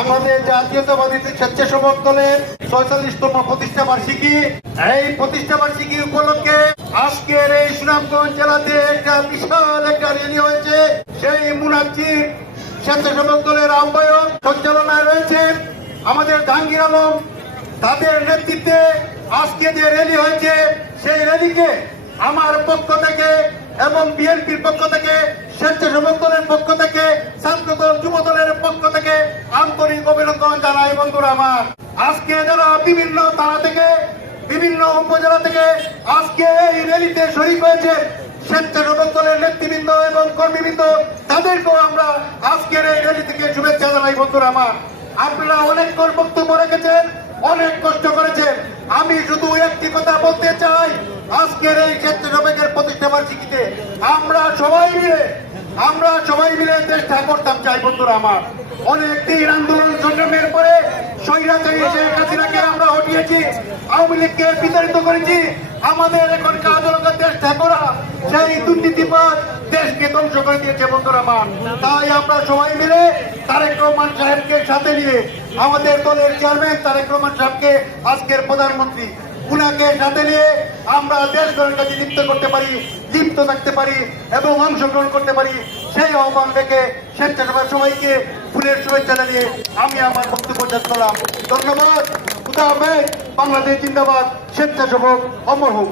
আমাদের জাতীয়তাবাদী স্বেচ্ছাসেবক দলের ৪৬তম প্রতিষ্ঠা বার্ষিকী। এই প্রতিষ্ঠা বার্ষিকী উপলক্ষে আজকের এই সুনামগঞ্জ জেলাতে বিশাল একটা র্যালি হয়েছে। সেই মুনাফির স্বেচ্ছাসেবক দলের আহ্বায়ক সঞ্চালনায় রয়েছেন আমাদের জাহাঙ্গীর আলম। তাদের নেতৃত্বে আজকে যে র্যালি হয়েছে, সেই র্যালিকে আমার পক্ষ থেকে এবং বিএনপির পক্ষ থেকে, স্বেচ্ছাসেবক দলের পক্ষ থেকে, ছাত্র দল, যুব দলের পক্ষ থেকে আন্তরিক অভিনন্দন জানাই। বন্ধুরা আমার, আজকে যারা বিভিন্ন থানা থেকে, বিভিন্ন উপজেলা থেকে আজকে এই র্যালিতে শরীক হয়েছে, স্বেচ্ছাসেবক দলের নেতৃবৃন্দ এবং কর্মীবৃন্দ, তাদেরকেও আমরা আজকের এই র্যালি থেকে শুভেচ্ছা জানাই। বন্ধুরা আমার, আপনারা অনেক বক্তব্য রেখেছেন, অনেক কষ্ট করেছেন। আমি শুধু একটি কথা বলতে চাই, আজকের এই স্বেচ্ছাসেবকের প্রতিষ্ঠা বার্ষিকীতে আমরা সবাই মিলে চেষ্টা করতাম চাই। বন্ধুরা আমার, অনেক দিন আন্দোলন সংগ্রামের পরে স্বৈরাচারী শেখ হাসিনাকে আমরা হটিয়েছি, আওয়ামী লীগকে বিতাড়িত করেছি। আমাদের এখন কাজ হলো চেষ্টা করা, সেই দুর্নীতিবাদ দেশকে ধ্বংস করে দিয়েছে। বন্ধুরা আমার, তাই আমরা সবাই মিলে তারেক রহমান সাহেবকে সাথে নিয়ে, আমাদের দলের চেয়ারম্যান তারেক রহমান সাহেবকে আজকের প্রধানমন্ত্রী, উনাকে সাথে নিয়ে আমরা দেশ গঠনের কাজে লিপ্ত থাকতে পারি এবং অংশগ্রহণ করতে পারি, সেই আহ্বান রেখে স্বেচ্ছাসেবক সবাইকে ফুলের শুভেচ্ছা জানিয়ে আমি আমার বক্তব্য শেষ করলাম। ধন্যবাদ। খুদা হাফেজ। বাংলাদেশ জিন্দাবাদ। স্বেচ্ছাসেবক অমর হোক।